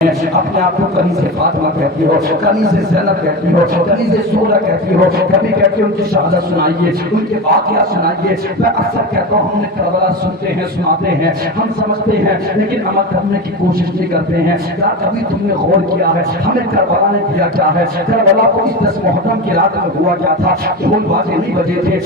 اپنے آپ کو کنیز فاطمہ کہتی ہو، کنیز زینب کہتی ہو، کنیز سورہ کہتی ہو، کبھی کہتی ہو ان کی شہادت سنائیے، ان کے واقعات سنائیے۔ میں اکثر کہتا ہوں ہم نے کربلا سنتے ہیں، سناتے ہیں، ہم سمجھتے ہیں، لیکن عمل کرنے کی کوشش نہیں کرتے ہیں۔ کیا کبھی تم نے غور کیا ہے ہمیں کربلا نے کیا کیا ہے؟ کربلا کو اس 10 محرم کی رات میں ہوا کیا تھا؟ ڈھول بازے نہیں بجے تھے،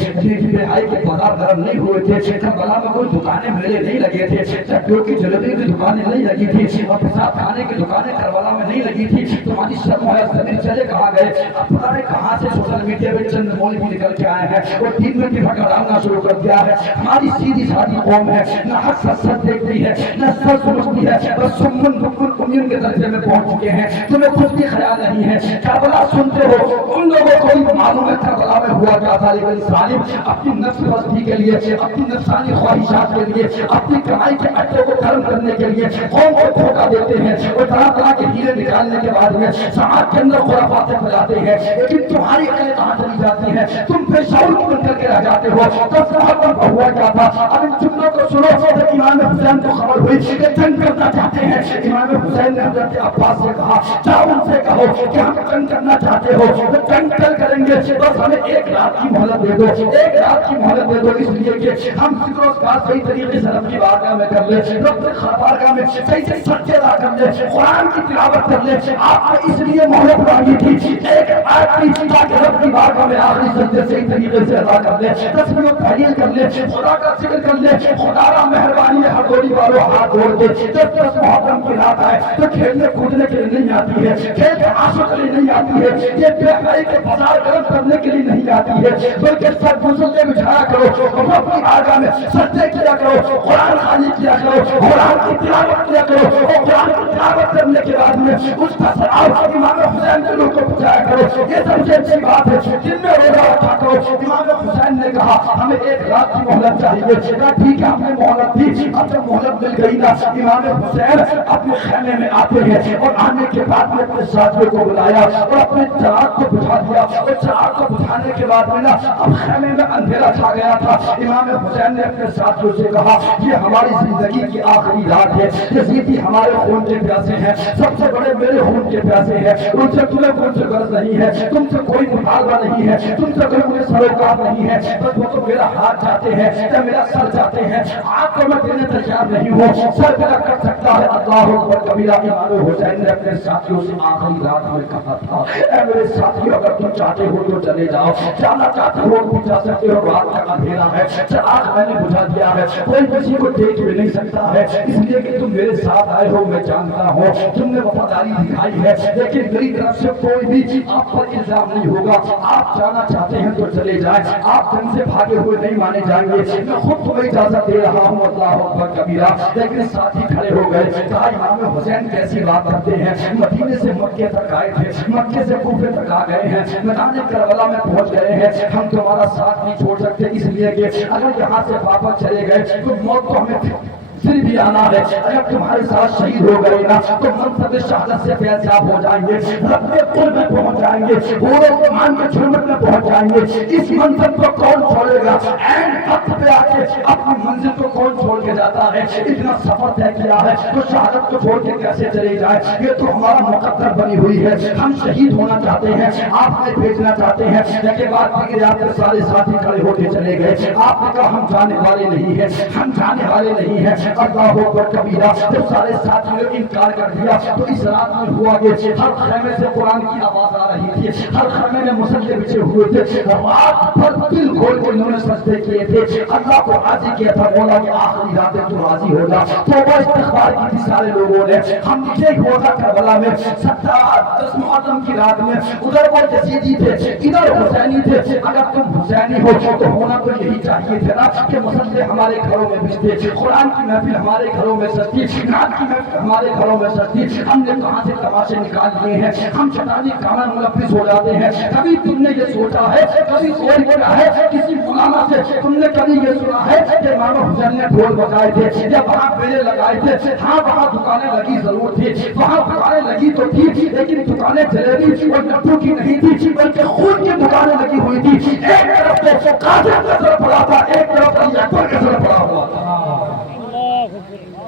بہائی کے بازار گرم نہیں ہوئے تھے، کربلا میں کوئی دکانیں میلے نہیں لگے تھے، چٹیوں کی جلیبی کی دکانیں نہیں لگی تھی، اور پیشاب کھانے کی دکانیں کربلا میں نہیں لگی تھی۔ تمہاری شرم ہے زمین چلے کہاں گئے؟ اب پتہ نہیں کہاں سے سوشل میڈیا پہ چند مول بھی نکل کے آئے ہیں اور دین میں بھی پھٹا ڈالنا شروع کر دیا ہے۔ ہماری سیدھی سادھی قوم ہے، نہ حق سچ دیکھتی ہے، نہ سچ سمجھتی ہے، بس سمن بکن امیون کے درجے میں پہنچ چکے ہیں۔ تمہیں کچھ بھی خیال نہیں ہے۔ کربلا سنتے ہو، ان لوگوں کو بھی معلوم ہے کربلا میں ہوا کیا تھا، لیکن ظالم اپنی نفس پرستی کے لیے، اپنی نفسانی خواہشات کے لیے، اپنی کمائی کے اٹے کو گرم کرنے کے لیے قوم کو دھوکہ دیتے ہیں اور طرح طرح کے ہیلے نکالنے کے بعد میں سماج کے اندر خرافاتیں پھیلاتے ہیں۔ لیکن تمہاری عقلیں کہاں چلی جاتی ہیں؟ تم بے شعور بن کر کے رہ جاتے ہو۔ 10 محرم کو ہوا کیا تھا؟ اب ان جملوں کو سنو۔ جب امام حسین کو خبر ہوئی کہ جنگ کرنا چاہتے ہیں، امام حسین نے حضرت عباس سے کہا جاؤ ان سے کہو کہ ہم جنگ کرنا چاہتے ہو تو جنگ کل کریں گے، بس ہمیں ایک رات کی مہلت دے دو، ایک رات کی مہلت دے دو، اس لیے کہ ہم ذکر و اذکار صحیح طریقے سے رب کی بارگاہ میں کر لیں، رب کی بارگاہ میں صحیح سے سچے ادا کر لیں، قرآن کی تلاوت کر لیں۔ آپ نے اس لیے مہلت مانگی تھی ایک آیت کی، تاکہ رب کی بارگاہ میں آخری سجدے صحیح طریقے سے ادا کر لیں، تسبیح و تحلیل کر لیں، خدا کا ذکر کر لیں۔ خدا را مہربانی ہے، ہر گولی والوں ہاتھ جوڑ دے۔ جب 10 محرم کی رات آئے تو کھیلنے کودنے کے لیے نہیں آتی ہے، کھیل تماشوں کے لیے نہیں آتی ہے، یہ بے حیائی کے بازار گرم کرنے کے لیے نہیں آتی ہے، بلکہ سب مسلے بچھایا کرو اور رب کی بارگاہ میں سجدے کیا کرو، قرآن خوانی کیا کرو، قرآن کی تلاوت کیا کرو، اور قرآن کی تلاوت کرنے کے بعد میں اس کا ثواب امام حسین کے لوگ کو پہنچایا کرو۔ یہ سب سے اچھی بات ہے، جن میں روزہ رکھا کرو۔ امام حسین نے کہا ہمیں ایک رات کی مہلت چاہیے، کہا ٹھیک ہے، ہم نے مہلت دی۔ اب جب مہلت مل گئی نا، امام حسین اپنے خیمے میں آتے ہیں اور آنے کے بعد میں اپنے ساتھیوں کو بلایا اور اپنے چراغ کو بجھا دیا، اور چراغ کو بجھانے کے بعد میں نا اب خیمے میں اندھیرا چھا گیا تھا۔ امام حسین نے اپنے ساتھیوں سے کہا یہ ہماری زندگی کی آخری رات ہے، یزیدی ہمارے خون کے پیاسے ہیں، سب سے بڑے میرے خون کے پیاسے ہیں، ان سے تمہیں کچھ غرض نہیں ہے، تم سے کوئی مطالبہ نہیں ہے، تم سے کوئی مجھے سروکار نہیں ہے، بس وہ تو میرا ہاتھ چاہتے ہیں یا میرا سر چاہتے ہیں، آج تو میں دینے تیار نہیں ہوں، سر میرا کر سکتا ہے اللہ اکبر کبیرہ۔ امام حسین نے اپنے ساتھیوں سے آخری رات میں کہا تھا اے میرے ساتھیوں، اگر تم چاہتے ہو تو چلے جاؤ، جانا چاہتے ہو بھی جا سکتے ہو، رات کا اندھیرا ہے، چراغ میں نے بجھا دیا ہے، کوئی کسی کو دیکھ بھی نہیں سکتا ہے، اس لیے کہ تم میرے ساتھ آئے ہو، میں جانتا ہوں تم نے وفاداری دکھائی ہے، لیکن میری طرف سے کوئی بھی آپ پر الزام نہیں ہوگا، آپ جانا چاہتے ہیں تو چلے جائیں، آپ جنگ سے بھاگے ہوئے نہیں مانے جائیں گے، میں خود تمہیں اجازت دے رہا ہوں اللہ اکبر کبیرہ۔ لیکن ساتھی کھڑے ہو گئے، کہا امام حسین کیسی بات کرتے ہیں، مدینے سے مکے تک آئے تھے، مکے سے کوفے تک آ گئے ہیں، میدان کربلا میں پہنچ گئے ہیں، ہم تمہارا ساتھ نہیں چھوڑ سکتے، اس لیے کہ اگر یہاں سے واپس چلے گئے تو موت تو ہمیں پھر بھی آنا ہے، اگر تمہارے ساتھ شہید ہو گئے نا تو منصب شہادت سے فیضیاب ہو جائیں گے، رب کے قرب میں پہنچ جائیں گے، اور ایمان کے جھرمٹ میں پہنچ جائیں گے۔ اس منصب کو کون چھوڑے گا؟ این وقت پہ آ کے اپنی منزل کو کون چھوڑ کے جاتا ہے؟ اتنا سفر طے کیا ہے تو شہادت کو چھوڑ کے کیسے چلے جائیں؟ یہ تو ہمارا مقدر بنی ہوئی ہے، ہم شہید ہونا چاہتے ہیں، آپ ہمیں بھیجنا چاہتے ہیں، لیکن بات یہ کہ آپ کے سارے ساتھی کھڑے ہو کے چلے گئے، آپ نے کہا ہم جانے والے نہیں ہیں، ہم جانے والے نہیں ہیں، اللہ اکبر کبیرہ۔ جب سارے ساتھیوں نے انکار کر دیا تو اس رات میں ہوا کہ ہر خیمے سے قرآن کی آواز آ رہی تھی، ہر خیمے میں مصلے بچھے ہوئے تھے، رات بھر دل کھول کے انہوں نے سجدے کیے تھے، اللہ کو راضی کیا تھا، مولا کہ آخری رات ہے تو راضی ہوگا، توبہ استغفار کی تھی سارے لوگوں نے۔ ہم نیچے ہوا تھا کربلا میں 10 محرم کی رات میں، ادھر وہ یزیدی تھے، ادھر حسینی تھے، اگر تم حسینی ہو تو ہونا تو یہی چاہیے تھا نا کہ مصلے ہمارے گھروں میں بچتے، قرآن کی محفل ہمارے گھروں میں سجتی، نعت کی محفل ہمارے گھروں میں سجتی، ہم نے کہاں سے تماشے نکال لیے ہیں، ہم شیطانی کاموں میں ملوث ہو جاتے ہیں۔ کبھی تم نے یہ سوچا ہے، کبھی غور کیا ہے، کسی علماء سے تم نے کبھی یہ سنا ہے کہ امام حسین نے ڈھول بجائے تھے یا وہاں میلے لگائے تھے؟ ہاں وہاں دکانیں لگی ضرور تھی، وہاں دکانیں لگی تو تھی، لیکن دکانیں جلیبی اور لڈو کی نہیں تھی، بلکہ خون کی دکانیں لگی ہوئی تھی۔ ایک طرف سے قاسم کا سر پڑا تھا، ایک طرف علی اکبر کا سر پڑا ہوا تھا۔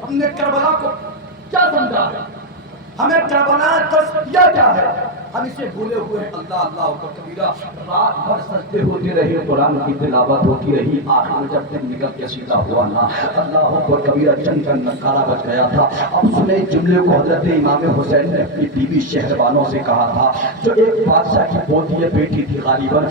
ہم نے کربلا کو کیا سمجھا ہے؟ ہمیں کربلا تصفیہ کیا ہے؟ ہم اسے بھولے ہوئے ہیں۔ اللہ اللہ اکبر کبیرہ، رات بھر سجدے ہوتے رہے، قرآن کی تلاوت ہوتی رہی، آخر میں جب دن نکل کے سیدھا ہوا نا، اللہ اکبر کبیرہ، جنگ کا نکارہ بچ گیا تھا۔ اب سنے جملے کو حضرت امام حسین نے اپنی بیوی شہربانوں سے کہا تھا، جو ایک بادشاہ کی پوتی ہے، بیٹی تھی غالباً،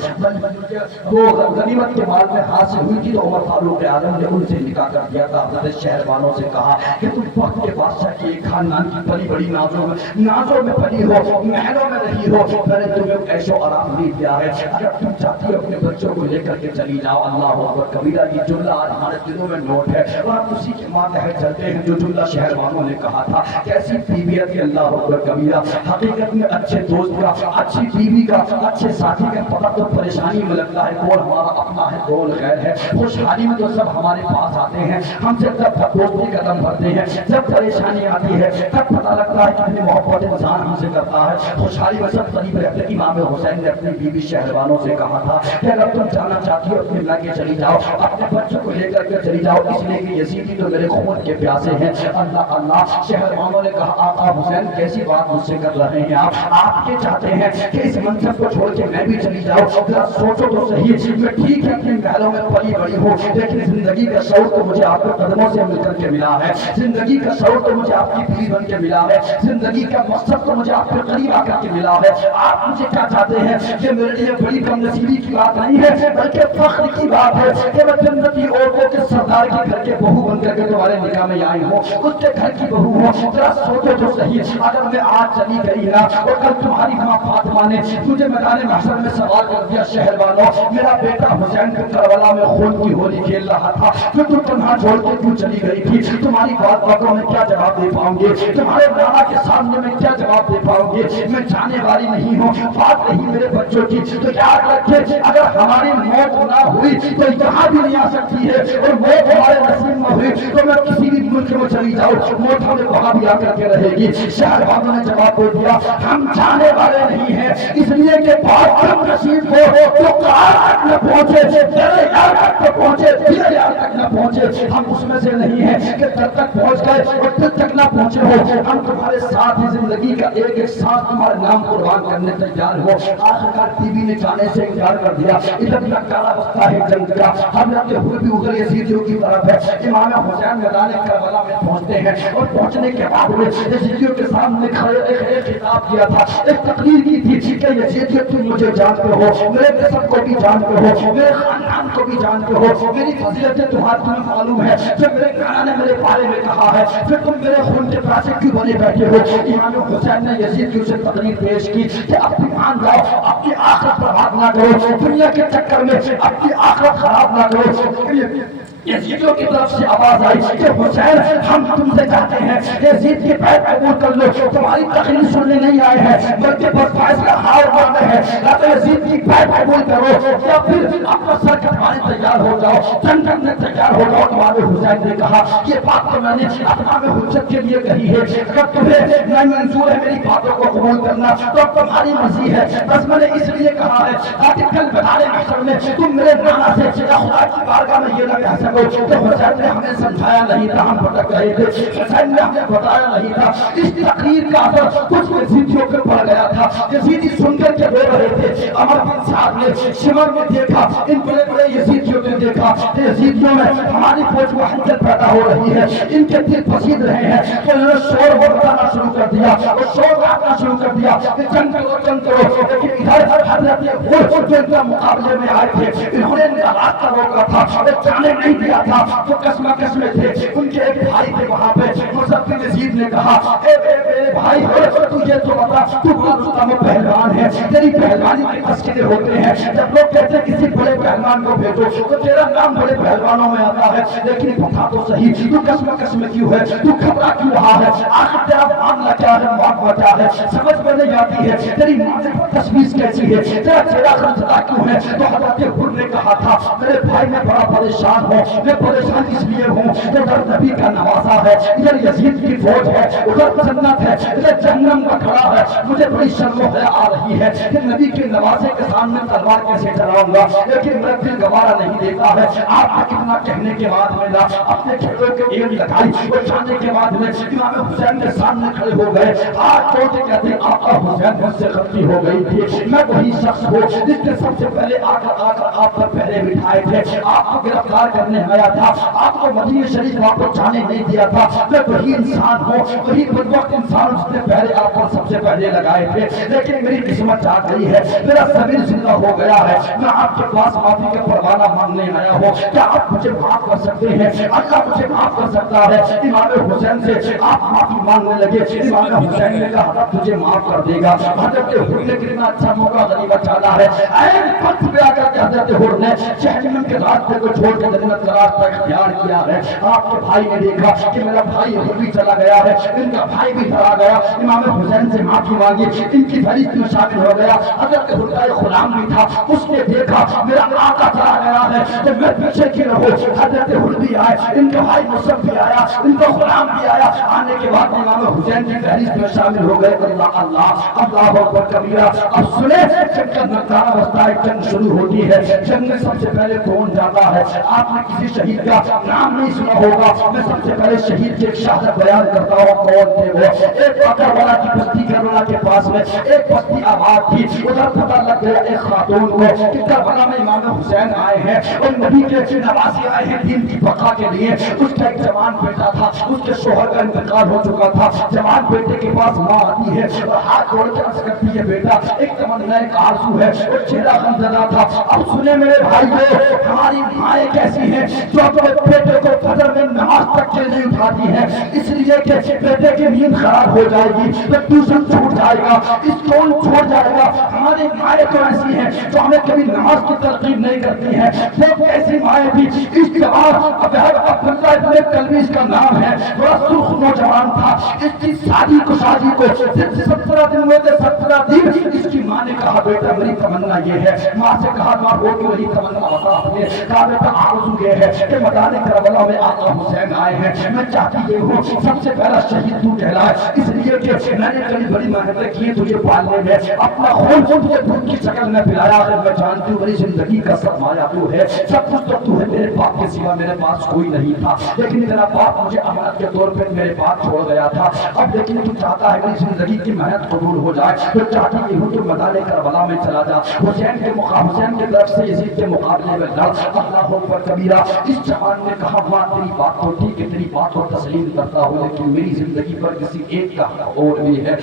وہ غنیمت کے مال میں حاصل ہوئی تھی، تو عمر فاروق اعظم نے ان سے نکاح کر دیا تھا۔ حضرت شہربانوں سے کہا کہ تم وقت کے بادشاہ کی ایک خاندان کی پلی بڑی نازوں میں پلی ہو، محلوں میں رہی ہو، میں نے تمہیں عیش و آرام نہیں دیا ہے، اگر تم چاہتی ہو اپنے بچوں کو لے کر کے چلی جاؤ۔ اللہ اکبر کبیرہ، یہ جملہ آج ہمارے دلوں میں نوٹ ہے، اور ہم اسی کے ماتحت چلتے ہیں جو جملہ شہربانوں نے کہا تھا۔ کیسی بیویت ہے اللہ اکبر کبیرہ، حقیقت میں اچھے دوست کا، اچھی بیوی کا، اچھے ساتھی کا پتہ تو پریشانی میں لگتا ہے کون ہمارا اپنا ہے کون غیر ہے، خوشحالی میں تو سب ہمارے پاس آتے ہیں، ہم سے جب دوستی قدم بھرتے ہیں، جب پریشانی آتی ہے تب پتہ لگتا ہے کتنی محبت انسان ہم سے کرتا ہے۔ خوشحالی میں سب قریب رہتے۔ امام حسین نے اپنی بیوی شہربانوں سے کہا تھا کہ اگر تم جانا چاہتی ہو اپنے لے کے چلی جاؤ، اپنے بچوں کو لے کر کے چلی جاؤ، اس لیے کہ یزیدی تو میرے خون کے پیاسے ہیں۔ اللہ اللہ، شہربانوں نے کہا آقا حسین کیسی بات مجھ سے کر رہے ہیں آپ یہ چاہتے ہیں کہ اس منصب کو چھوڑ کے میں بھی چلی جاؤں؟ ذرا سوچو تو صحیح، میں ٹھیک ہے اپنے محلوں میں پلی بڑی ہوں، لیکن زندگی کا شعور تو مجھے آپ کے قدموں سے مل کر کے ملا ہے، زندگی کا شعور تو مجھے آپ کی بیوی بن کے ملا ہے، زندگی کا مقصد تو مجھے آپ کے قریب آ کر کے ملا ہے۔ آپ مجھے کیا چاہتے ہیں؟ یہ میرے لیے بڑی کم نصیبی کی بات نہیں ہے، بلکہ فخر کی بات ہے کہ میں جنتی عورتوں کے سردار کے گھر کے بہو بن کر کے تمہارے نکاح میں آئی ہوں، اس کے گھر کی بہو ہوں۔ ذرا سوچو تو صحیح، اگر میں آج چلی گئی نا اور کل تمہاری ماں فاطمہ نے مجھے میدان محشر میں سوال کر دیا، شہربانوں میرا بیٹا حسین کے کربلا میں خون کی ہولی کھیل رہا تھا، پھر تم تنہا چھوڑ کے کیوں چلی گئی تھی؟ تمہاری بات باتوں میں کیا جواب دے پاؤں گے؟ تمہارے نانا کے سامنے میں کیا جواب دے پاؤں گے؟ میں جانے والی نہیں ہوں، بات نہیں میرے بچوں کی، تو یاد رکھے اگر ہماری موت نہ ہوئی تو یہاں بھی نہیں آ سکتی ہے، اور موت ہمارے نصیب میں ہوئی تو میں کسی بھی ملک میں چلی جاؤں، موت ہمیں وہاں بھی آ کر کے رہے گی۔ شہربانوں نے جواب دے دیا ہم جانے والے نہیں ہیں، اس لیے کہ بات ہم نصیب ہو تو قرار تک نہ پہنچے، تیرے یار تک نہ پہنچے، تیرے یار تک نہ پہنچے، ہم اس میں سے نہیں ہیں کہ جب تک پہنچ گئے اور دل تک نہ پہنچے ہو، ہم تمہارے ساتھ ہی زندگی کا ایک ایک سانس تمہارے نام قربان کرنے تیار ہو۔ آخرکار بیوی نے جانے سے انکار کر دیا۔ ادھر نکارہ بستہ ہے جنگ کا، حضرت ہوئے بھی ادھر یزیدیوں کی طرف ہے۔ امام حسین میدان کربلا میں پہنچتے ہیں، اور پہنچنے کے بعد میں یزیدیوں کے سامنے کھڑے ایک خطاب کیا تھا، ایک تقریر کی تھی کہ یزیدیوں تم مجھے جانتے ہو، میرے نسب کو بھی جانتے ہو، میرے خاندان کو بھی جانتے ہو، میری فضیلتیں تمہیں معلوم ہے، جو میرے نانا نے میرے بارے میں کہا ہے، پھر تم میرے خون کے پیاسے کیوں بنے بیٹھے ہو؟ امام حسین نے یزیدیوں سے تقریر پیش کی کہ اپنی مان جاؤ، اپنی آخرت برباد نہ کرو، دنیا کے چکر میں اپنی آخرت خراب نہ کرو۔ یزیدیوں کی طرف سے آواز آئی کہ حسین ہم تم سے چاہتے ہیں یزید کی بیعت قبول کر لو، تمہاری تقریر سننے نہیں آئے ہیں بلکہ بس فیصلہ ہار ماننا ہے، یا تو یزید کی بیعت قبول کرو یا پھر اپنا سر کٹوانے تیار ہو جاؤ، جنگ کرنے تیار ہو جاؤ۔ امام حسین نے کہا یہ بات تو میں نے اپنا حجت کے لیے کہی ہے، اگر تمہیں نہ منظور ہے میری باتوں کو قبول کرنا تو تمہاری مرضی ہے، بس میں نے اس لیے کہا ہے تاکہ کل میدان محشر میں تم میرے نانا سے یا خدا کی بارگاہ میں یہ نہ کہہ سکو کہ حسین نے ہمیں سمجھایا نہیں تھا، ہم بھٹک گئے تھے، حسین نے ہمیں بتایا نہیں تھا۔ اس تقریر کا اثر کچھ یزیدیوں پر پڑ گیا تھا، یزیدی سن کر کے رو رہے تھے۔ عمر بن سعد نے شمر میں دیکھا، ان بڑے بڑے یزیدیوں نے دیکھا کہ یزیدیوں میں ہماری فوج میں حنجت پیدا ہو رہی ہے، ان کے دل پسید رہے ہیں، تو انہوں نے شور بڑھانا شروع کر دیا اور شور کاٹنا شروع کر دیا کہ جنگ کرو جنگ کرو، لیکن ادھر حضرت غلط جو ان کا مقابلے میں آئے تھے انہوں نے ناراض کا روکا تھا، جانے نہیں دیا تھا، وہ قسمہ قسمے تھے۔ ان کے ایک بھائی تھے وہاں پہ، مصعب بن یزید نے کہا اے بھائی تجھے تو بتا تو بڑا رستم پہلوان ہے، تیری پہلوانی کے مسئلے ہوتے ہیں، جب لوگ کہتے ہیں کسی بڑے پہلوان کو بھیجو تو تیرا نام بڑے پہلوانوں میں آتا ہے، لیکن بتا تو صحیح تو قسمہ قسمے کیوں ہے، تو گھبرا کیوں رہا ہے، آخر تیرا معاملہ کیا ہے، معاملہ کیا ہے، سمجھ میں نہیں آتی ہے، تیری تشویش کیسی ہے، تیرا چہرہ خرچتا کیوں ہے؟ تو حضرت حر نے کہا تھا میرے بھائی میں بڑا پریشان ہوں، میں پریشان اس لیے ہوں کہ ادھر نبی کا نوازا ہے، ادھر یزید کی فوج ہے، ادھر جنت ہے، ادھر جہنم کا کھڑا ہے، ہے مجھے بڑی شرم و حیا آ رہی ہے کہ نبی کے نوازے کے سامنے تلوار کیسے چلاؤں گا، لیکن میں دل گوارا نہیں دیتا ہے۔ آپ نے اتنا کہنے کے بعد میں اپنے کھڑوں کے ایڑ لگائی اور جانے کے بعد میں امام حسین کے سامنے کھڑے ہو گئے، ہاتھ جوڑ کے کہتے آقا حسین مجھ سے غلطی ہو گئی تھی، میں وہی شخص ہوں جس نے سب سے پہلے آ کر آپ پر پہلے بٹھائے تھے، آپ کو گرفتار کرنے آیا تھا، آپ کو مدینہ شریف واپس جانے نہیں دیا تھا، میں وہی انسان ہوں، وہی بدبخت انسان جس نے پہلے آپ پر سب سے پہلے لگائے تھے، لیکن میری قسمت جاگ گئی ہے، میرا ضمیر زندہ ہو گیا ہے، میں آپ کے پاس معافی کا پروانہ مانگنے آیا ہوں، کیا آپ مجھے معاف کر سکتے ہیں؟ اللہ مجھے معاف کر سکتا ہے۔ امام حسین سے آپ معافی مانگنے لگے، امام حسین نے کہا تجھے معاف کر دے گا۔ حضرت حر نے کتنا اچھا موقع غنیمت جانا ہے، عین وقت پہ آ کر کے حضرت حر نے جہنم کے راستے کو چھوڑ کے جنت کا راستہ اختیار کیا ہے۔ آپ کے بھائی نے دیکھا کہ میرا بھائی حر بھی چلا گیا ہے، ان کا بھائی بھی چلا گیا، امام حسین سے معافی مانگی، ان کی فہرست میں شامل ہو گیا۔ حضرت حر کا ایک غلام بھی تھا، اس نے دیکھا میرا آقا چلا گیا ہے تو میں پیچھے کی رہوں، حضرت حر بھی آئے، ان کا بھائی مصعب بھی آیا، ان کا غلام بھی آیا، آنے کے بعد امام حسین کی فہرست میں شامل ہو گئے۔ اللہ اللہ اللہ اکبر کبیرہ۔ اب سنیں جنگ کا نظارہ بستا ہے، جنگ شروع ہوتی ہے، جنگ میں سب سے پہلے کون جاتا ہے؟ آپ نے کسی شہید کا نام نہیں سنا ہوگا، میں سب سے پہلے شہید کی ایک شہادت بیان کرتا ہوں، کون تھے وہ؟ ایک کربلا کی بستی، کربلا کے پاس میں ایک بستی آباد تھی، ادھر پتہ لگ گیا ایک خاتون کو کہ کربلا میں امام حسین آئے ہیں اور نبی کے نوازے آئے ہیں دین کی بقا کے لیے۔ اس کا ایک جوان بیٹا تھا، اس کے شوہر کا انتقال ہو چکا تھا، جوان بیٹے کے پاس ماں آتی ہے اور ہاتھ جوڑ کے عرض کرتی ہے بیٹا ایک تمنا ایک آرزو ہے، اور چہرہ غمزدہ تھا۔ اب سنیں میرے بھائیو، ہماری مائیں کیسی ہیں جو اپنے بیٹے کو فجر میں نماز تک کے نہیں اٹھاتی ہیں، اس لیے کہ بیٹے کی نیند خراب ہو جائے گی تو ٹیوشن چھوٹ جائے گا، اسکول چھوٹ جائے گا۔ ہماری مائیں تو ایسی ہیں جو ہمیں کبھی نماز کی ترغیب نہیں کرتی ہیں، وہ ایسی مائیں بھی۔ اس جوان عبداللہ ابن کلبی اس کا نام ہے، بڑا سرخ نوجوان تھا، اس کی شادی کو 17 دن ہوئے تھے، 17 دن اس کی ماں نے کہا بیٹا میری تمنا یہ ہے، ماں سے کہا ماں وہ کی وہی تمنا بتا، آپ نے کہا بیٹا آرزو یہ ہے کہ میدان کربلا میں آقا حسین آئے ہیں، میں چاہتی یہ ہوں سب سے پہلا شہید تو کہلائے، اس لیے کہ میں نے کئی بڑی محنتیں کی تجھے پالنے میں، اپنا خون تجھے دودھ کی شکل میں پلایا ہے، میں جانتی ہوں میری زندگی کا سرمایہ تو ہے، سب کچھ تو ہے، میرے باپ کے سوا میرے پاس کوئی نہیں تھا، لیکن میرا باپ مجھے امانت کے طور پہ میرے پاس چھوڑ گیا تھا، اب لیکن تو چاہتا ہے میری زندگی کی محنت قبول ہو جائے، تو چاہتی یہ ہوں تو میدان کربلا میں چلا جا، حسین کے طرف سے یزید کے مقابلے میں لڑ۔ اللہ اکبر کبیرہ۔ اس جوان نے کہا ماں تیری بات تو ٹھیک ہے، تیری بات کو تسلیم کرتا ہوں، لیکن میری زندگی پر کسی ایک کا اور بھی ہے،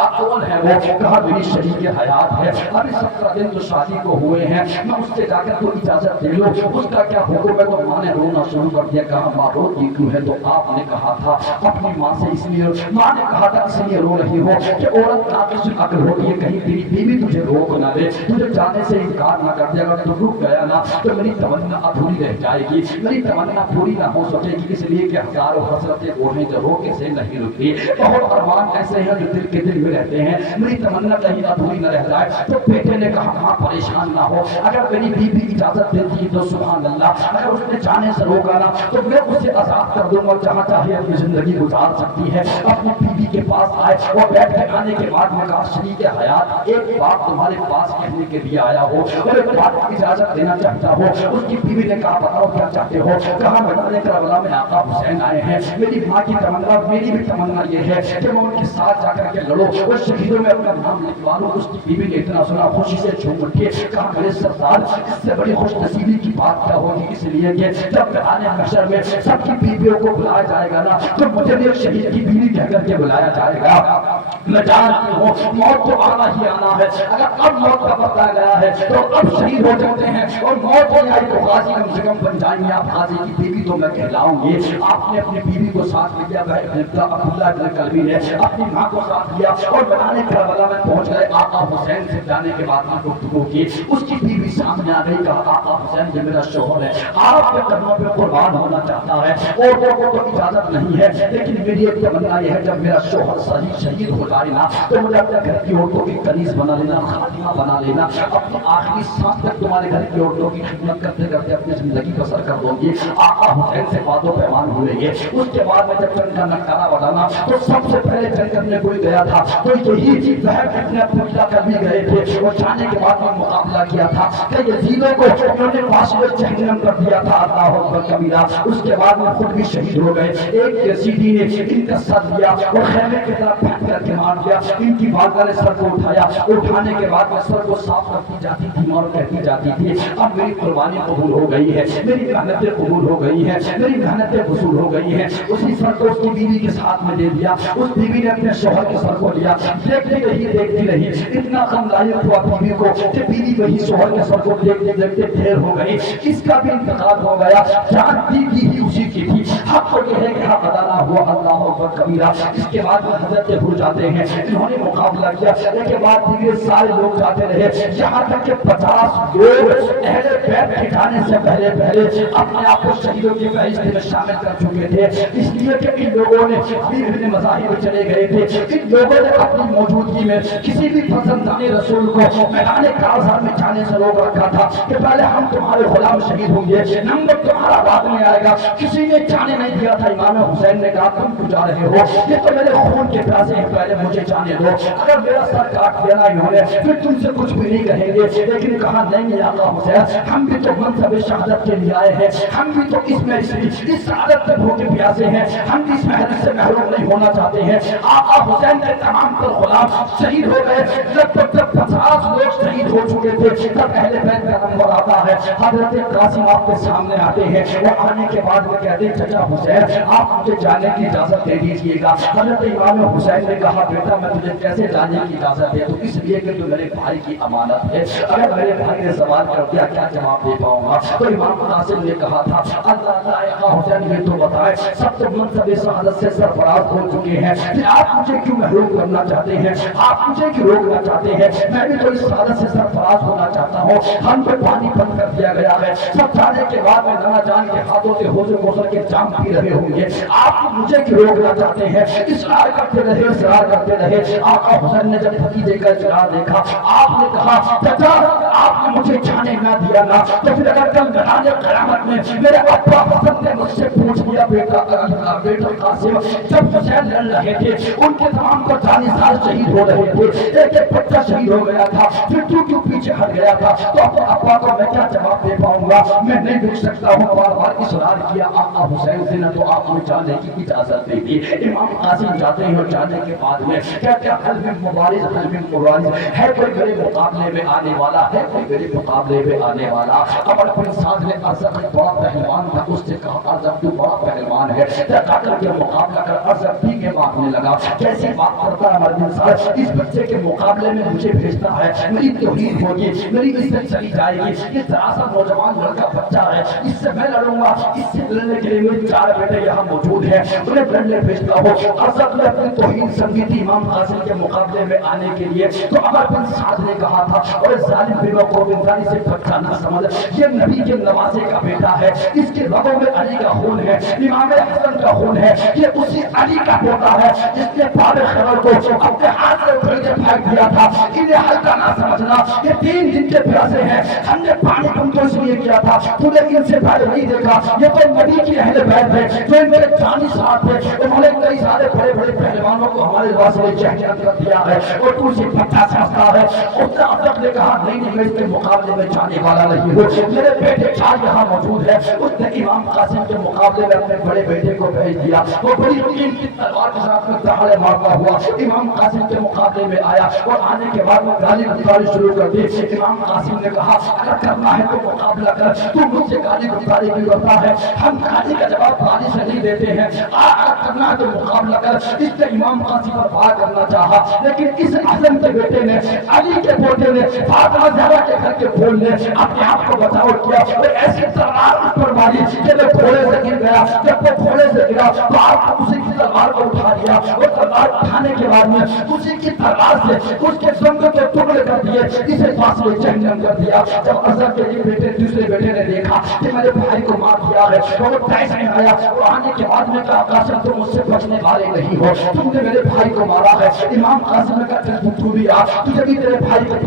آپ کون ہے وہ؟ کہا میری شریک حیات ہے، ابھی 17 دن تو شادی کو ہوئے ہیں، میں اس سے جا کر تو اجازت دے لو، اس کا کیا حکم ہے؟ تو ماں نے رونا شروع کر دیا، کہا ماں روتی کیوں ہے؟ تو آپ نے کہا تھا اپنی ماں سے اس لیے، ماں نے کہا تھا اس لیے رو رہی ہو کہ عورت ناقص العقل ہوتی ہے، کہیں تیری بیوی تجھے روک نہ دے، تجھے جانے سے انکار نہ کر دے، اگر تو رک گیا نا تو میری تمنا ادھوری رہ جائے گی، میری تمنا پوری نہ ہو سکے گی، اس لیے کہ ہزاروں حسرتیں وہ ہیں جو روکے سے نہیں رکتی، بہت ارمان ایسے ہیں جو دل کے دل میں رہتے ہیں، میری تمنا کہیں ادھوری نہ رہ جائے۔ تو بیٹے نے کہا ماں پریشان نہ ہو، اگر میری بیوی اجازت دیتی تو سبحان اللہ، اگر اس نے جانے سے روکا نا تو میں اسے آزاد کر دوں گا، جہاں چاہے اپنی زندگی گزار سکتی ہے۔ اپنی بیوی کے پاس آئے اور بیٹھ کے آنے کے بعد میں کہا شریک حیات ایک بات تمہارے پاس کہنے کے لیے آیا ہو اور ایک بات کی اجازت دینا چاہتا ہو۔ اس کی بیوی نے کہا بتاؤ کیا چاہتے ہو؟ کہا میدان کربلا میں آقا حسین آئے ہیں، میری ماں کی تمنا، میری بھی تمنا یہ ہے کہ میں ان کے ساتھ جا کر کے لڑوں اور شہیدوں میں اپنا نام لکھوا لوں۔ اس کی بیوی نے اتنا سنا خوشی سے جھوم اٹھی، کہا میرے سردار اس سے بڑی خوش نصیبی کی بات کیا ہوگی، اس لیے کہ جب میدان محشر میں سب کی بیویوں کو بلایا جائے گا نا تو مجھے بھی ایک شہید کی بیوی کہہ کر کے بلایا جائے گا۔ میں جانتی ہوں موت تو آنا ہی آنا ہے، اگر اب موت کا پتہ گیا ہے تو اب شہید ہو جاتے ہیں، اور موت ہو جائے تو غازی کم سے کم بن جائیں گے، آپ غازی کی بیوی تو میں کہلاؤں گی۔ آپ نے اپنی بیوی کو ساتھ لیا، عبداللہ ابن کلبی نے اپنی ماں کو ساتھ لیا اور میدان کربلا میں پہنچ گئے۔ آقا حسین سے جانے کے بعد میں گفتگو کی، اس کی بیوی سامنے آ گئی، کہا آقا حسین یہ میرا شوہر ہے، آپ کے قدموں پہ قربان ہونا چاہتا ہے، عورتوں کو تو اجازت نہیں ہے، لیکن میری ایک تمنا یہ ہے جب میرا شوہر شہید ہو پائے نا تو مجھے اپنے گھر کی عورتوں کی کنیز بنا لینا، خادمہ بنا لینا، اپنی آخری سانس تک تمہارے گھر کی عورتوں کی خدمت کرتے کرتے اپنی زندگی بسر کر دو گی۔ آقا حسین سے وعد و پیمان ہوئے یہ۔ اس کے بعد میں جب جنگ کا نکارہ بڑھانا تو سب سے پہلے جنگ کرنے کوئی گیا تھا تو یہی وہب ابن عبداللہ کر بھی گئے تھے، وہ جانے کے بعد میں مقابلہ کیا تھا کہ یزیدوں کو انہوں نے واسطے جہنم کر دیا تھا، اللہ اکبر کبیرہ۔ اس کے بعد میں خود بھی شہید ہو گئے۔ ایک یزیدی نے ان کا سر لیا اور خیمے کی طرف پھینک کر کے مار دیا، ان کی والدہ نے سر کو اٹھایا، اٹھانے کے بعد میں سر کو صاف کرتی جاتی تھی اور کہتی جاتی تھی اب میری قربانی قبول ہو گئی ہے، میری محنتیں قبول ہو گئی ہیں، میری محنتیں وصول ہو گئی ہیں۔ اسی سر کو اس کی بیوی کے ساتھ میں دے دیا، اس بیوی نے اپنے شوہر کے سر کو لیا، دیکھتی رہی، اتنا غم لاحق ہوا بیوی کو کہ بیوی وہی شوہر کے سر کو دیکھتے دیکھتے ڈھیر ہو گئی، اس کا بھی انتقال ہو گیا، جان بیوی ہی اسی کی تھی۔ حق تو یہ ہے کہ حق ادا نہ ہوا، اللہ اکبر کبیرہ۔ اس کے بعد وہ حضرت ہو جاتے ہیں، انہوں نے مقابلہ کیا، اس کے بعد دیگر سارے لوگ جاتے رہے، یہاں تک کہ 50 لوگ اہل بیت ٹھکانے سے پہلے اپنے آپ کو شہیدوں کی فہرست میں شامل کر چکے تھے، اس لیے کہ ان لوگوں نے ابن مذاہب چلے گئے تھے، ان لوگوں نے اپنی موجودگی میں کسی بھی فرزندان رسول کو میدان کارزار میں جانے سے روک رکھا تھا کہ پہلے ہم تمہارے غلام شہید ہوں گے، نمبر تمہارا بعد میں آئے گا، کسی نے جانے نہیں دیا تھا۔ امام حسین نے کہا تم کیوں جا رہے ہو، یہ تو میرے خون کے پیاسے ہیں، پہلے مجھے جانے دو، اگر میرا سر کاٹ دینا انہوں نے پھر تم سے کچھ بھی نہیں کہیں گے۔ لیکن کہا نہیں آقا حسین، ہم بھی تو منصب شہادت کے لیے آئے ہیں، ہم بھی تو اس میں اس سعادت کے بھوکے پیاسے ہیں، ہم بھی اس محنت سے محروم نہیں ہونا چاہتے ہیں۔ آقا حسین کے تمام تر غلام شہید ہو گئے، لگ بھگ 50 لوگ شہید ہو چکے تھے۔ تب اہل بیت کا نمبر آتا ہے، حضرت قاسم آپ کے سامنے آتے ہیں، وہ آنے کے بعد وہ کہتے ہیں چچا حسین آپ مجھے جانے کی اجازت دے دیجیے گا۔ حضرت امام حسین نے کہا بیٹا میں تجھے کیسے جانے کی اجازت دے، تو اس لیے کہ تو میرے بھائی کی امانت ہے، اگر میرے بھائی نے سوال کر دیا کیا جواب دے پاؤں گا۔ تو امام قاسم نے کہا تھا اللہ تعالیٰ حسین یہ تو بتائے سب تو منصب شہادت سے سرفراز ہو چکے ہیں، پھر آپ مجھے کیوں محروم کرنا چاہتے ہیں، آپ مجھے کیوں روکنا چاہتے ہیں، میں بھی تو اس شہادت سے سرفراز ہونا چاہتا ہوں۔ ہم پہ پانی بند کر دیا گیا ہے، سب جانے کے بعد میں نانا جان کے ہاتھوں سے حوض کوثر کے جام پی رہے ہوں گے، آپ مجھے کیوں روکنا چاہتے ہیں۔ اصرار کرتے رہے، اصرار کرتے رہے۔ آقا حسین نے جب بھتیجے کا اصرار دیکھا، آپ نے کہا چچا آپ نے مجھے جانے نہ دیا نا تو پھر اگر کل میدان قیامت میں میرے ابا حسن نے مجھ سے پوچھ لیا بیٹا قاسم جب حسین لڑ رہے تھے ان کے تمام کو 40 سال شہید ہو رہے تھے، ایک ایک بچہ شہید ہو گیا تھا، پھر تو کیوں پیچھے ہٹ گیا تھا، تو اپنے ابا کو میں کیا جواب دے پاؤں گا، میں نہیں رک سکتا ہوں۔ بار بار اصرار کیا آقا حسین سے، نہ تو آپ نے جانے کی اجازت دے دی۔ امام قاسم جاتے ہیں اور جانے کے بعد میں کہتے ہیں حل میں مبارز، حل میں مبارز ہے، کوئی میرے مقابلے میں آنے والا ہے، کوئی میرے مقابلے میں آنے والا۔ عمر بن سعد نے ارزق بڑا پہلوان تھا، اس سے کہا ارزق تو بڑا پہلوان ہے، جا کر کے مقابلہ کر۔ ارزق بھی کے مانگنے لگا، کیسے بات کرتا ہے عمر بن سعد، اس بچے کے مقابلے میں مجھے بھیجتا ہے، میری توہین ہوگی، میری عزت چلی جائے گی، یہ ذرا سا نوجوان لڑکا بچہ ہے، اس سے میں لڑوں گا، اس سے لڑنے کے لیے میرے 4 بیٹے یہاں موجود ہیں، انہیں لڑنے بھیجتا ہو۔ ارزق نے اپنی توہین سمجھی تھی امام قاسم کے مقابلے میں آنے کے لیے، تو عمر بن سعد نے کہا تھا اور ظالم بے وقوف انسان سے بچہ نہ سمجھ، یہ نبی کے نوازے کا بیٹا ہے، اس کے رگوں میں علی کا خون ہے، امام حسن کا خون ہے، یہ اسی علی کا پوتا ہے جس نے باب خبر کو اپنے ہاتھ سے اٹھا کے پھینک دیا تھا۔ انہیں ہلکا نہ سمجھنا، یہ 3 دن کے پیاسے ہیں، ہم نے پانی کم تو اس لیے کیا تھا تو نے ان سے پہلے نہیں دیکھا، یہ تو نبی کی اہل بیت ہے جو ان کے جانی ساتھ ہے، انہوں نے کئی سارے بڑے بڑے پہلوانوں کو ہمارے واسطے جہنم کر دیا ہے اور تو اسے بچہ سمجھتا ہے۔ اس نے اب تک نے کہا نہیں میں اس کے مقابلے میں جانے والا نہیں ہوں، میرے بیٹے 4 یہاں موجود ہے۔ اس نے امام قاسم کے مقابلے میں اپنے بڑے بیٹے کو بھیج دیا، وہ بڑی قیمتی تلوار کے ساتھ میں دہاڑے مارتا ہوا امام قاسم کے مقابلے میں آیا اور آنے کے بعد وہ گالی گزاری شروع کر دی۔ امام قاسم نے کہا اگر کرنا ہے تو مقابلہ کر، تو مجھ سے گالی گزاری کیوں کرتا ہے، ہم گالی کا جواب گالی سے نہیں دیتے ہیں، اگر کرنا ہے تو مقابلہ کر۔ اس نے امام قاسم پر وار کرنا چاہا، لیکن اس اعظم کے بیٹے نے، علی کے پوتے نے، فاطمہ زہرا کے گھر کے پھول نے اپنے آپ کو بچاؤ کیا اور ایسی تلوار اس پر ماری کہ وہ گھوڑے سے گر گیا۔ جب وہ گھوڑے سے گرا تو آپ نے اسی کی تلوار کو اٹھا لیا اور تلوار اٹھانے کے بعد میں اسی کی تلوار سے اس کے زنگ کے ٹکڑے کر دیے، اسے فاصلے جہنم کر دیا۔ جب عزر کے ایک بیٹے دوسرے بیٹے نے دیکھا کہ میرے بھائی کو مار دیا ہے، وہ ٹیس میں آیا، وہ آنے کے بعد میں کہا قاسم تم مجھ سے بچنے والے نہیں ہو، تم نے میرے بھائی کو مارا ہے۔ امام قاسم نے کہا تو بھی آ، تجھے بھی تیرے بھائی کے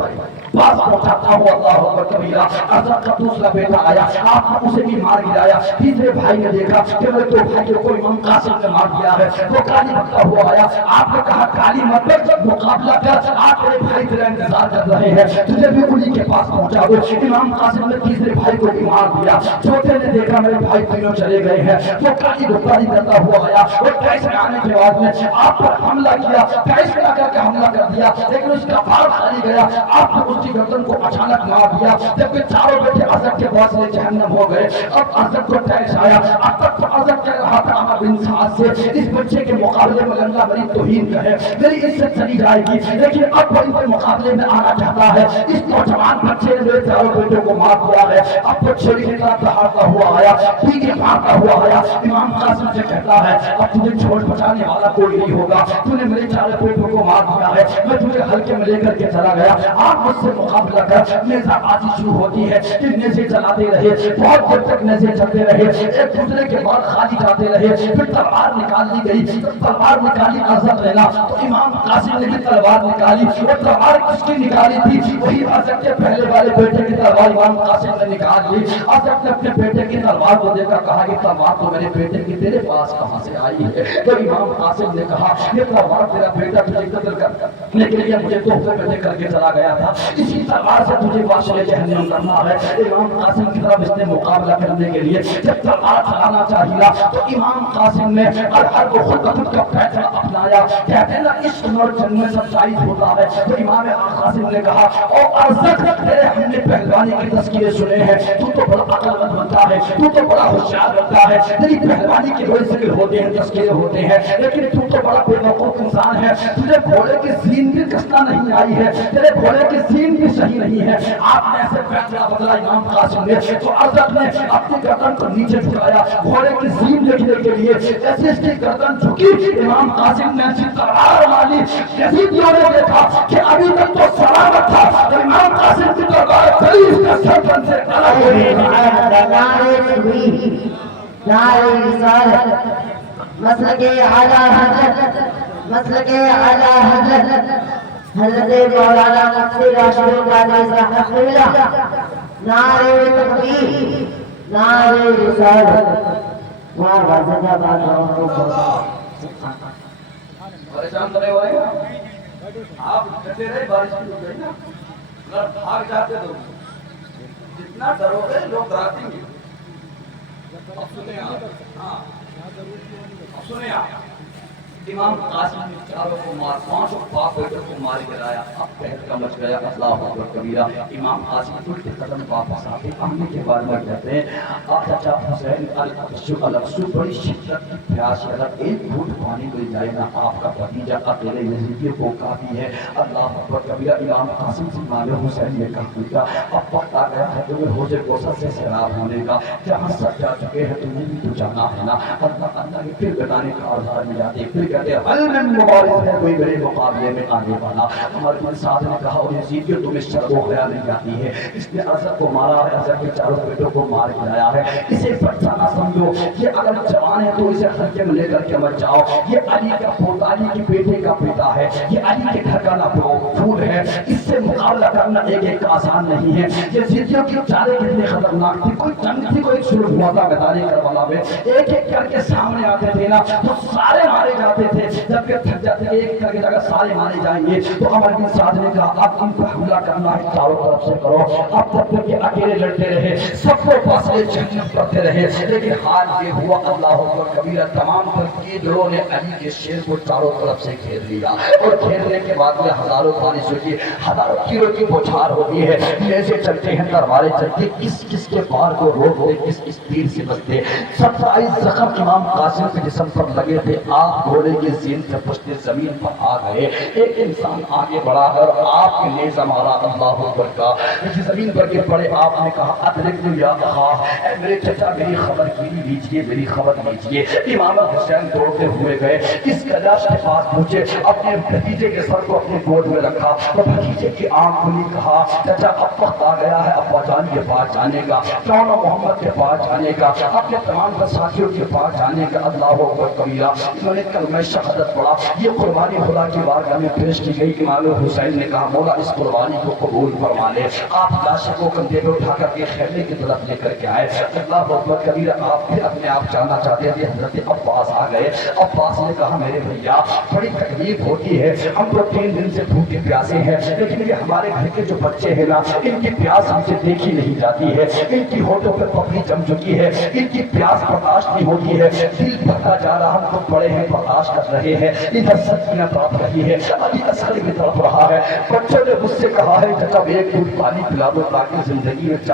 پاس پہنچاتا ہوں۔ اللہ اکبر کبیرہ۔ عزر کا دوسرا بیٹا آیا، آپ نے اسے بھی مار گرایا۔ تیسرے بھائی نے دیکھا کہ میرے دو بھائیوں کو امام قاسم نے مار دیا ہے، وہ کالی بکتا ہوا آیا۔ آپ نے کہا کالی مت کر، مقابلہ کر، آپ میرے بھائی تیرا انتظار کر رہے ہیں، تجھے بھی انہیں کے پاس پہنچا دو۔ امام قاسم نے تیسرے بھائی کو بھی مار دیا۔ چوتھے نے دیکھا میرے بھائی تینوں چلے گئے ہیں، وہ کالی بکاری کرتا ہوا آیا۔ وہ ٹیس میں آنے کے بعد میں آپ پر حملہ کیا، ٹیس میں آ کر کے حملہ کر دیا، لیکن اس کا بار خالی گیا۔ آپ نے اس کی گردن کو اچانک مار دیا، جبکہ چاروں بیٹے عزر کے فاصلے جہنم ہو گئے۔ اب عزر کو ٹیس آیا۔ اب تک تو عزر کہہ رہا تھا عمر بن سعد سے اس بچے کے مقابلے میں اللہ میری توہین کہے، میری عزت چلی جائے گی، لیکن اب وہ ان کے مقابلے میں آنا چاہتا ہے۔ اس نوجوان بچے نے میرے چاروں بیٹوں کو مار دیا ہے۔ اب وہ چھری کے ساتھ دہاڑتا ہوا آیا، پیچھے مارتا ہوا آیا۔ امام قاسم سے کہتا ہے اب تجھے چھوڑ بچانے والا کوئی نہیں ہوگا، تو نے میرے چاروں بیٹوں کو مار دیا ہے، میں تجھے ہلکے میں لے کر کے چلا گیا، آپ مجھ سے مقابلہ کر۔ نیزہ بازی شروع ہوتی ہے کہ نیزے چلاتے رہے، بہت دیر تک نیزے چلتے رہے، ایک دوسرے کے بعد خالی جاتے رہے۔ پھر تلوار نکال لی گئی، تلوار نکالی عزر لینا، تو امام قاسم نے بھی تلوار نکالی۔ وہ تلوار کس کی نکالی تھی؟ وہی عزر کے پہلے والے بیٹے کی تلوار امام قاسم نے نکال لی۔ عزر نے اپنے بیٹے کی تلوار کو دیکھا، کہا یہ تلوار تو میرے بیٹے کی تیرے پاس کہاں سے آئی ہے؟ تو امام قاسم نے کہا یہ تلوار تیرا بیٹا تجھے قتل کرنے کے لیے مجھے تحفے میں دے کر کے چلا گیا تھا، اسی تلوار سے تجھے واصل جہنم کرنا ہے۔ امام قاسم کی طرف اس نے مقابلہ کرنے کے لیے جب تلوار چلانا چاہیے تو امام قاسم نے ہر کو خود بخود کا فیصلہ اپنایا۔ کہتے ہیں نا عشق اور جنگ میں سب جائز ہوتا ہے، تو امام قاسم نے کہا او عزر تیرے ہم نے پہلوانی کے تذکرے سنے ہیں، تو بڑا عقل مند بنتا ہے، تو بڑا ہوشیار بنتا ہے، تیری پہلوانی کے بڑے ذکر ہوتے ہیں، تذکرے ہوتے ہیں، لیکن تو بڑا بے وقوف انسان ہے، تجھے گھوڑے کی زین بھی کسنا نہیں آئی ہے، تیرے گھوڑے کی زین بھی صحیح نہیں ہے۔ آپ نے ایسے فیصلہ بدلا امام قاسم نے، تو عزر نے اپنی گردن کو نیچے جھکایا گھوڑے کی زین دیکھنے کے لیے، جیسے اس کی گردن جھکی امام قاسم نے ایسی تلوار ماری، یزیدیوں نے دیکھا کہ ابھی تک تو سلامت تھا، تو امام قاسم کی تلوار چلی اس کے سرپن سے الگ ہو گئی۔ نعرہ رسالت، مسلک اعلیٰ حضرت، مسلک اعلیٰ حضرت حضرت مولانا مفتی راشد القادری صاحب قبلہ، نعرہ تکبیر، نعرہ رسالت، وہاں واسطہ بادوں کو پریشان کرے ہوئے ہیں آپ ڈرتے رہے، بارش کی رک گئی نا، اگر بھاگ جاتے تو جتنا ڈرو گے لوگ ڈراتے ہیں۔ اب سنیں آپ، ہاں اب سنیں آپ، امام قاسم نے چاروں کو مار، پانچوں باپ بیٹوں کو مار گرایا، اب قحط کا مچ گیا، اللہ اکبر کبیرہ۔ امام قاسم الٹے قدم واپس آتے، آنے کے بعد میں کہتے ہیں چچا حسین الفسو بڑی شدت کی پیاس ہے، اگر ایک گھونٹ پانی مل جائے نا آپ کا بھتیجا اکیلے یزیدیوں کو کافی ہے، اللہ اکبر کبیرہ۔ امام قاسم سے امام حسین نے کہا اب وقت آ گیا ہے تمہیں حوض کوثر سے سیراب ہونے کا، جہاں سب جا چکے ہیں تمہیں بھی تو جانا ہے نا۔ اللہ نے پھر بتانے کا آزار میں جاتے، پھر کہتے ہیں حل من مبارز ہے کوئی میرے مقابلے میں آنے والا؟ عمر بن سعد نے کہا اور یزیدیوں تمہیں شرط و خیال نہیں جاتی ہے، اس نے عزر کو مارا ہے، عزر کے چاروں بیٹوں کو مار گرایا ہے، اسے بچہ نہ سمجھو، یہ اگر جوان ہے تو اسے خرچے میں لے کر کے مت جاؤ، یہ علی کا پوتا، علی کے بیٹے کا بیٹا ہے، یہ علی کے گھر کا پھول ہے، اس سے مقابلہ کرنا ایک آسان نہیں ہے۔ یزیدیوں کی چالیں کتنے خطرناک تھی، کوئی جنگ تھی، کوئی سلح ہوا تھا میدان کربلا میں، ایک ایک کر کے سامنے آتے تھے نا تو سارے مارے جاتے تھے، جبکہ تھک جاتے ایک کر کے جگہ سارے مارے جائیں گے۔ تو عمر بن سعد نے کہا اب ان پر حملہ کرنا ہے چاروں طرف سے کرو، اب تک تک یہ اکیلے لڑتے رہے، سب کو فاصلے جنگ کرتے رہے، لیکن حال یہ ہوا اللہ اکبر کبیرہ تمام تنقیدوں نے علی کے شیر کو چاروں طرف سے گھیر لیا، اور گھیرنے کے بعد میں ہزاروں بارش ہوئی، ہزاروں تکبیروں کی بوچھار ہوتی ہے، جیسے چلتے ہیں تلواریں چلتی، کس کس کے پار کو روکتے، کس کس تیر سے بچتے۔ 27 زخم امام قاسم کے جسم پر لگے تھے، آپ گھوڑے کی زین سے پشتے زمین پر آ گئے۔ ایک انسان آگے بڑھا اور آپ کے نیزہ مارا، اللہ اکبر کا زمین پر گر پڑے۔ آپ نے کہا ادرکنی یا اخا، اے میرے چچا میری خبر گیری لیجئے، میری خبر لیجئے۔ امام حسین دوڑتے ہوئے گئے، اس کلاش کے پاس پہنچے، اپنے بھتیجے کے سر کو اپنے گود میں رکھا اور بھتیجے کی آنکھ کھلی، کہا چچا اب وقت آ گیا ہے ابا جان کے پاس جانے کا، کیوں نہ محمد کے پاس جانے کا، اپنے تمام ساتھیوں کے پاس جانے کا۔ اللہ اکبر کبیرہ، انہوں نے کلمہ شہادت پڑھا، یہ قربانی خدا کی بارگاہ میں پیش کی گئی۔ امام حسین نے کہا مولا اس قربانی کو قبول فرما لے۔ آپ لاش کو کندھے پہ اٹھا کر کے خیمے کی طرف لے کر کے آئے۔ اللہ اکبر کبیرہ، آپ بھی اپنے آپ جاننا چاہتے تھے، حضرت عباس آ گئے۔ عباس نے کہا میرے بھیا بڑی تکلیف ہوتی ہے، ہم تو 3 دن سے بھوکے پیاسے ہیں، لیکن یہ ہمارے گھر کے جو بچے ہیں نا، ان کی پیاس ہم سے دیکھی نہیں جاتی ہے، ان کی ہونٹوں پہ پپڑی جم چکی ہے، ان کی پیاس برداشت نہیں ہوتی ہے، دل بھرتا جا رہا، ہم تو بڑے ہیں برداشت کر رہے ہیں۔ ادھر سکینہ تڑپ رہی ہے، علی اصغر بھی تڑپ رہا ہے۔ بچوں نے مجھ سے کہا ہے چچا ایک گھونٹ پانی پلا دو تاکہ زندگی میں